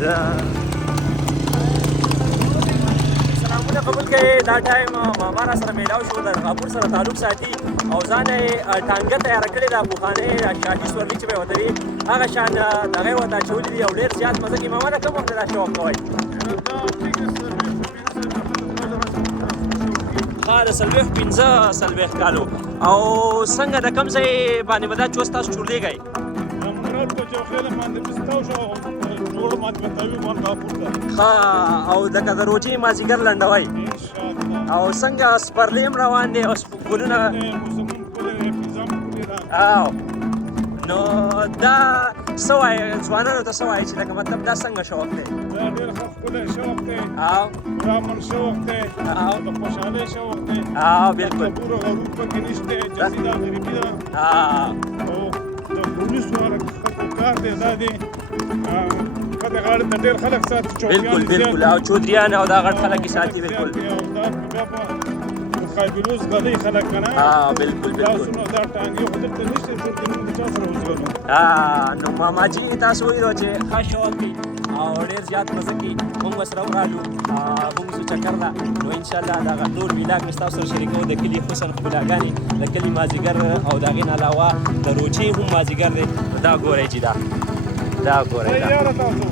سلامونه قبول کړئ. دا ټایم ماما را سره میلاو شو، د غاپور سره تعلق ساتي او ځان یې ټانګه تیاره کړې ده. پخوانۍ شاهي سورلي چې به یې ورته وي هغه شان دغه یې ورته اچولي دي او ډېر زیات مزه کوي. ماما دا کوم وخت دا شوق کوئ؟ ها د 45 کالو. او څنګه د کوم ځای باندې به دا چوست تاسو چورلېږئ؟ ښه. او لکه د روجې مازدیګر لنډوئ او څنګه سپرلي هم روان دی او ګلونه. او نو دا څه وایي ځوانانو ته څه وایي چې لکه مطلب دا څنګه شوق دی؟ دا ډېر ښه ښکلی شوق دی، او رامن شوق دی، د خوشحالۍ شوق دی. بالکل. غرور غرور پکې نشته، جزي دا غریبي ده. او د پولیسو خلکو کار دی دا دی ښه د غاړې ته ډېر خلک ساتي. بالکل بالکل. او چودریان او دا غټ خلک یې ساتي. بالکل. او دا بیا په مقابلوز غلۍ خلک که نه. بالکل دا بالکل. څونه دا ټانګې خو دلته نشته، ټول د موږ د چا سره وزغلو. نو ماما جي تاسو ویلو چې ښه شوق کوي او ډېر زیات مزه کوي. موږ ورسره ورغلو، موږ ځو چکر ته. نو انشاءالله دغه ټول ویلاګ مې ستاسو سره شریکوو، د کلي حسن ښکلاګانې، د کلي مازدیګر او د هغې نه علاوه د روچې هم مازدیګر دی. نو دا ګورئ چې دا ګورئ. یاره تاسو